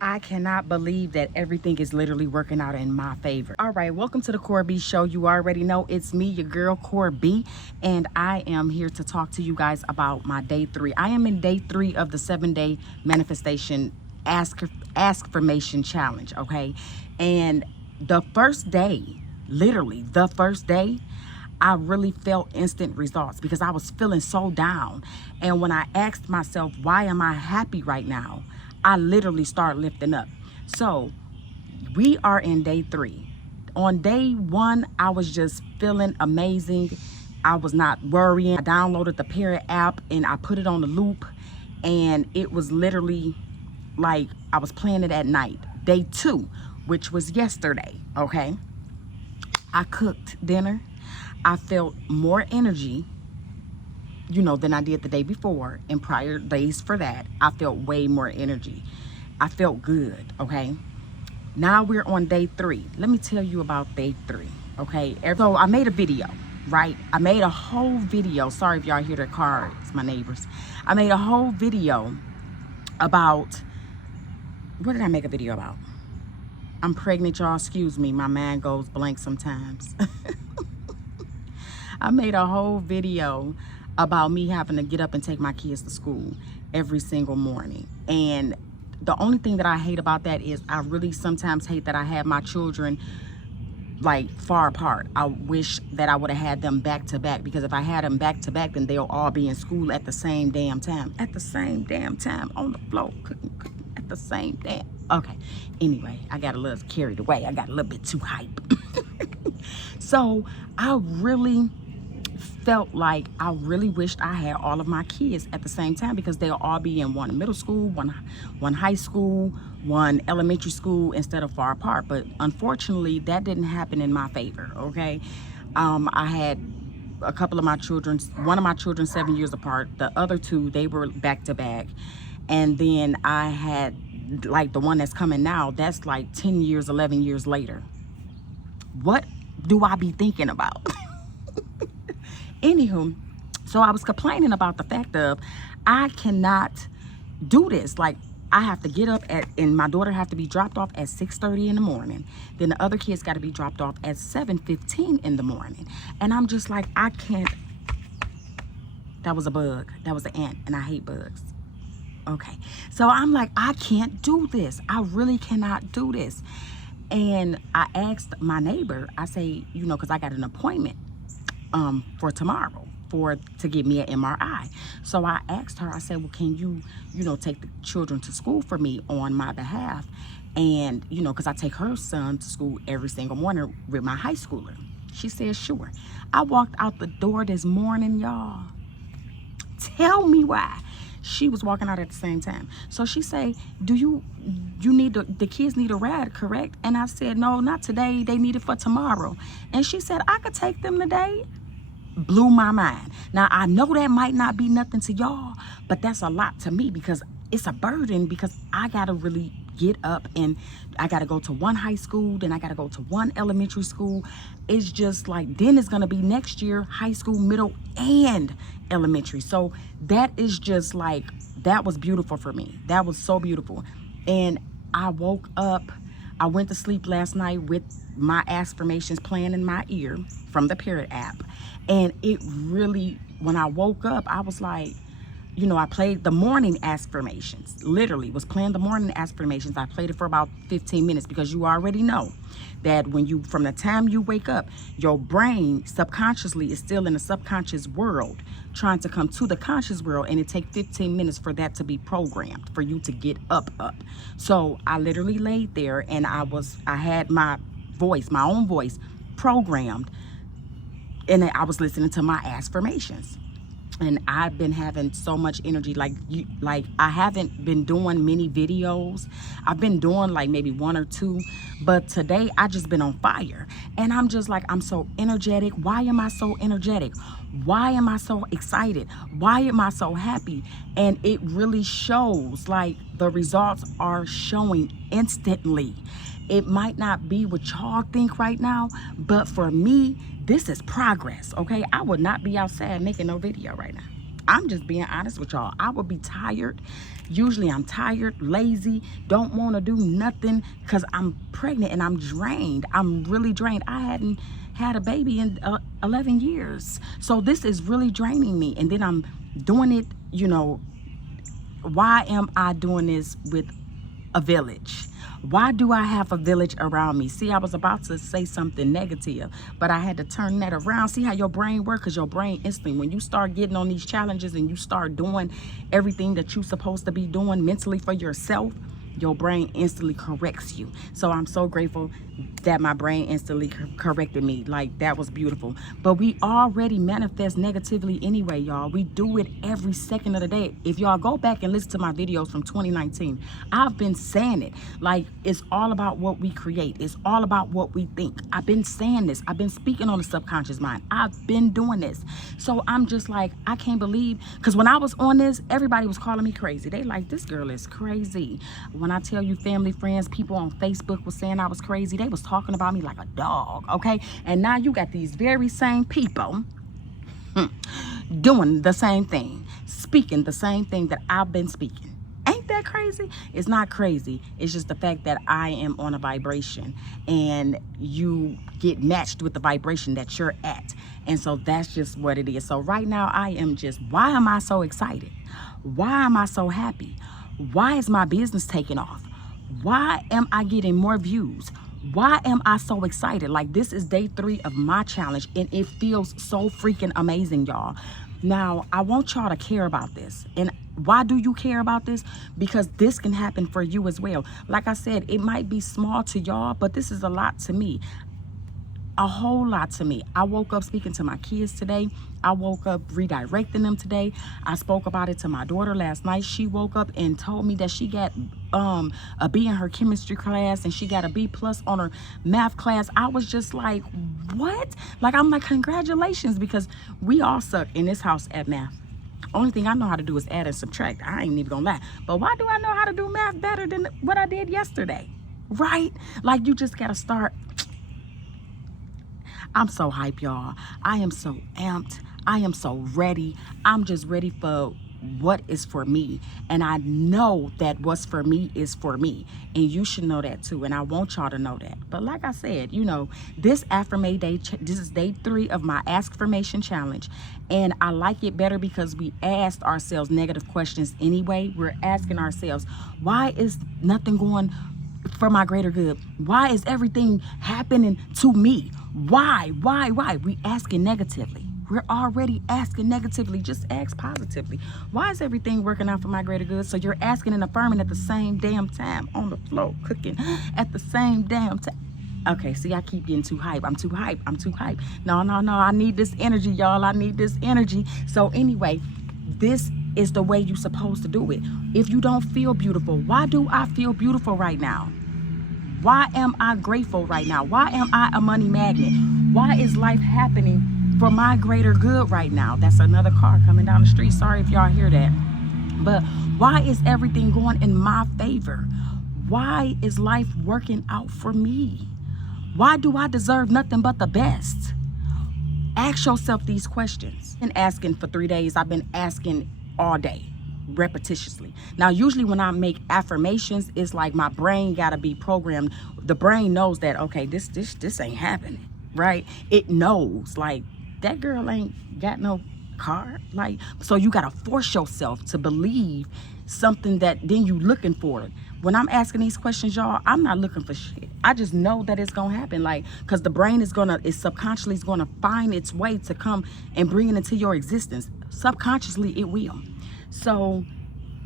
I cannot believe that everything is literally working out in my favor. All right, welcome to the Core B Show. You already know it's me, your girl Core B, and I am here to talk to you guys about my day 3. I am in day 3 of the 7-day manifestation Askfirmation challenge, okay? And the first day, literally the first day, I really felt instant results because I was feeling so down. And when I asked myself, why am I happy right now? I literally started lifting up. So we are in day 3. On day 1, I was just feeling amazing. I was not worrying. I downloaded the Parrot app and I put it on the loop, and it was literally like I was playing it at night. Day 2, which was yesterday, okay? I cooked dinner. I felt more energy, than I did the day before. And prior days for that, I felt way more energy. I felt good, okay? Now we're on day 3. Let me tell you about day 3, okay? So I made a video, right? I made a whole video. Sorry if y'all hear the car, it's my neighbors. I made a whole video about, what did I make a video about? I'm pregnant, y'all, excuse me. My mind goes blank sometimes. I made a whole video about me having to get up and take my kids to school every single morning. And the only thing that I hate about that is I really sometimes hate that I have my children like far apart. I wish that I would have had them back to back, because if I had them back to back, then they'll all be in school at the same damn time. At the same damn time, on the floor, cooking at the same damn. Okay, anyway, I got a little carried away. I got a little bit too hype. So I really felt like I really wished I had all of my kids at the same time, because they'll all be in one middle school, one high school, one elementary school, instead of far apart. But unfortunately, that didn't happen in my favor, okay? I had a couple of my children, one of my children 7 years apart, the other 2, they were back to back. And then I had like the one that's coming now, that's like 10 years, 11 years later. What do I be thinking about? Anywho, so I was complaining about the fact of I cannot do this. Like, I have to get up and my daughter have to be dropped off at 6:30 in the morning. Then the other kids got to be dropped off at 7:15 in the morning. And I'm just like, I can't. That was a bug. That was an ant, and I hate bugs. Okay. So I'm like, I can't do this. I really cannot do this. And I asked my neighbor, I say, because I got an appointment for tomorrow to give me an MRI. So I asked her, I said, well, can you, take the children to school for me on my behalf? And, because I take her son to school every single morning with my high schooler. She said, sure. I walked out the door this morning, y'all. Tell me why. She was walking out at the same time. So she say, do you need the kids need a ride, correct? And I said, no, not today. They need it for tomorrow. And she said, I could take them today. Blew my mind. Now, I know that might not be nothing to y'all, but that's a lot to me, because it's a burden, because I got to really get up and I got to go to one high school, then I got to go to one elementary school. It's just like, then it's going to be next year, high school, middle, and elementary. So that is just like, that was beautiful for me. That was so beautiful. And I woke up, I went to sleep last night with my affirmations playing in my ear from the Parrot app. And it really, when I woke up, I was like, I played the morning affirmations, literally was playing the morning affirmations. I played it for about 15 minutes, because you already know that from the time you wake up, your brain subconsciously is still in the subconscious world trying to come to the conscious world, and it takes 15 minutes for that to be programmed, for you to get up. So I literally laid there, and I had my voice, my own voice programmed, and I was listening to my affirmations. And I've been having so much energy. Like I haven't been doing many videos. I've been doing like maybe 1 or 2, but today I just been on fire. And I'm just like, I'm so energetic. Why am I so energetic? Why am I so excited? Why am I so happy? And it really shows, like the results are showing instantly. It might not be what y'all think right now, but for me, this is progress, okay? I would not be outside making no video right now. I'm just being honest with y'all. I would be tired Usually I'm tired, lazy, don't want to do nothing because I'm pregnant and I'm drained. I'm really drained. I hadn't had a baby in 11 years. So this is really draining me. And then I'm doing it, you know, why am I doing this with a village? Why do I have a village around me? See, I was about to say something negative, but I had to turn that around. See how your brain works? Because your brain instantly, when you start getting on these challenges and you start doing everything that you're supposed to be doing mentally for yourself, your brain instantly corrects you. So I'm so grateful that my brain instantly corrected me. Like, that was beautiful. But we already manifest negatively anyway, y'all. We do it every second of the day. If y'all go back and listen to my videos from 2019, I've been saying it. Like, it's all about what we create. It's all about what we think. I've been saying this. I've been speaking on the subconscious mind. I've been doing this. So I'm just like, I can't believe, because when I was on this, everybody was calling me crazy. They like, this girl is crazy. When I tell you, family, friends, people on Facebook was saying I was crazy, they was talking about me like a dog, okay? And now you got these very same people doing the same thing, speaking the same thing that I've been speaking. Ain't that crazy? It's not crazy. It's just the fact that I am on a vibration and you get matched with the vibration that you're at. And so that's just what it is. So right now I am just, why am I so excited? Why am I so happy? Why is my business taking off? Why am I getting more views? Why am I so excited? Like, this is day 3 of my challenge and it feels so freaking amazing, y'all. Now, I want y'all to care about this. And why do you care about this? Because this can happen for you as well. Like I said, it might be small to y'all, but this is a lot to me. A whole lot to me. I woke up speaking to my kids today. I woke up redirecting them today. I spoke about it to my daughter last night. She woke up and told me that she got a B in her chemistry class and she got a B+ on her math class. I was just like, what? Like, I'm like, congratulations, because we all suck in this house at math. Only thing I know how to do is add and subtract. I ain't even gonna lie. But why do I know how to do math better than what I did yesterday? Right? Like, you just gotta start. I'm so hyped, y'all. I am so amped. I am so ready. I'm just ready for what is for me. And I know that what's for me is for me. And you should know that too. And I want y'all to know that. But like I said, you know, this affirmation day, this is day 3 of my Askfirmation challenge. And I like it better because we asked ourselves negative questions anyway. We're asking ourselves, why is nothing going for my greater good? Why is everything happening to me? Why? We asking negatively. We're already asking negatively. Just ask positively. Why is everything working out for my greater good? So you're asking and affirming at the same damn time, on the floor cooking at the same damn time. Okay, see, I keep getting too hype. I'm too hype. No, I need this energy, y'all. I need this energy. So anyway, this is the way you're supposed to do it. If you don't feel beautiful, why do I feel beautiful right now? Why am I grateful right now? Why am I a money magnet? Why is life happening for my greater good right now? That's another car coming down the street. Sorry if y'all hear that. But why is everything going in my favor? Why is life working out for me? Why do I deserve nothing but the best? Ask yourself these questions. I've been asking for 3 days. I've been asking all day, repetitiously. Now, usually when I make affirmations, it's like my brain gotta be programmed. The brain knows that, okay, this ain't happening, right? It knows, like, that girl ain't got no car. Like, so you gotta force yourself to believe something that then you looking for it. When I'm asking these questions, y'all, I'm not looking for shit. I just know that it's gonna happen. Like, because the brain is subconsciously is gonna find its way to come and bring it into your existence. Subconsciously, it will. So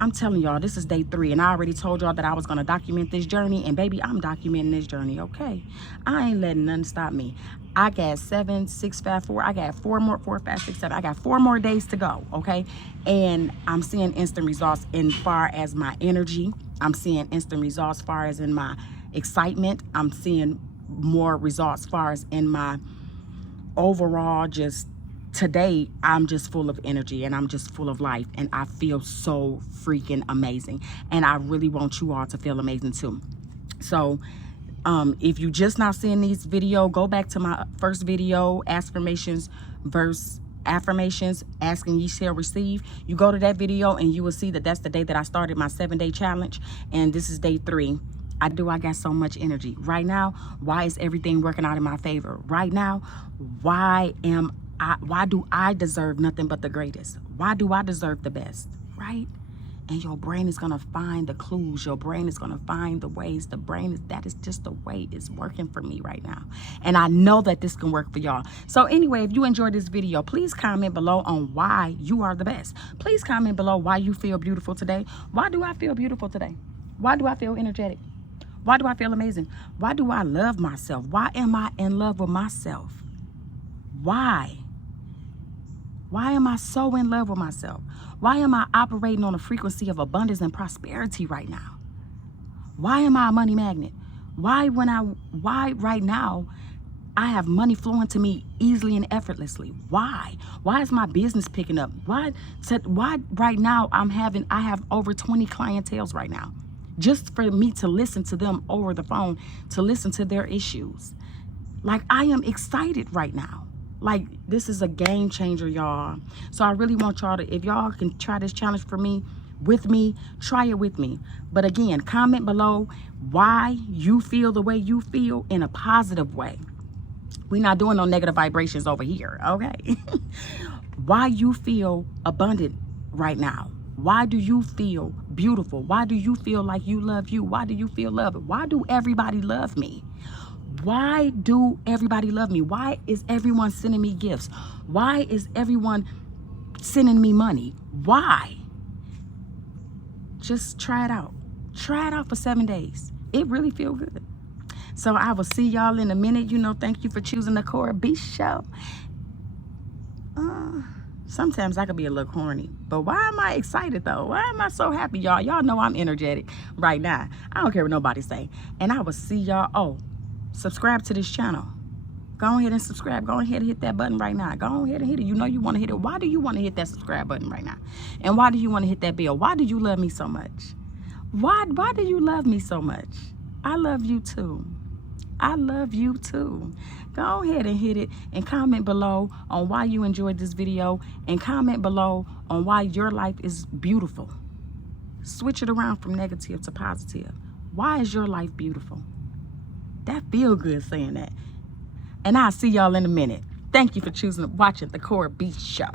I'm telling y'all, this is day 3, and I already told y'all that I was gonna document this journey, and baby, I'm documenting this journey, okay? I ain't letting nothing stop me. I got 7, 6, 5, 4. I got 4 more, 4, 5, 6, 7. I got 4 more days to go, okay? And I'm seeing instant results in far as my energy. I'm seeing instant results far as in my excitement. I'm seeing more results far as in my overall just today. I'm just full of energy and I'm just full of life, and I feel so freaking amazing, and I really want you all to feel amazing too. So if you just now seeing these video, go back to my first video, affirmations versus affirmations, asking ye shall receive. You go to that video and you will see that that's the day that I started my 7-day challenge. And this is day 3. I got so much energy right now. Why is everything working out in my favor right now? Why do I deserve nothing but the greatest? Why do I deserve the best? Right? And your brain is going to find the clues. Your brain is going to find the ways. That is just the way it's working for me right now. And I know that this can work for y'all. So anyway, if you enjoyed this video, please comment below on why you are the best. Please comment below why you feel beautiful today. Why do I feel beautiful today? Why do I feel energetic? Why do I feel amazing? Why do I love myself? Why am I in love with myself? Why? Why am I so in love with myself? Why am I operating on a frequency of abundance and prosperity right now? Why am I a money magnet? Why right now I have money flowing to me easily and effortlessly? Why? Why is my business picking up? Why right now I have over 20 clientels right now, just for me to listen to them over the phone, to listen to their issues. Like, I am excited right now. Like, this is a game changer, y'all. So I really want y'all to, if y'all can try this challenge with me, try it with me. But again, comment below why you feel the way you feel in a positive way. We're not doing no negative vibrations over here, okay? Why you feel abundant right now. Why do you feel beautiful? Why do you feel like you love you? Why do you feel loved? Why do everybody love me? Why do everybody love me? Why is everyone sending me gifts? Why is everyone sending me money? Why? Just try it out. Try it out for 7 days. It really feels good. So I will see y'all in a minute. You know, thank you for choosing the Cora Beast Show. Sometimes I could be a little corny, but why am I excited though? Why am I so happy, y'all? Y'all know I'm energetic right now. I don't care what nobody say. And I will see y'all. Oh, subscribe to this channel. Go ahead and subscribe. Go ahead and hit that button right now. Go ahead and hit it. You know you want to hit it. Why do you want to hit that subscribe button right now? And why do you want to hit that bell? Why do you love me so much? Why do you love me so much? I love you too. I love you too. Go ahead and hit it and comment below on why you enjoyed this video, and comment below on why your life is beautiful. Switch it around from negative to positive. Why is your life beautiful? That feel good saying that. And I'll see y'all in a minute. Thank you for watching the Cora Beast Show.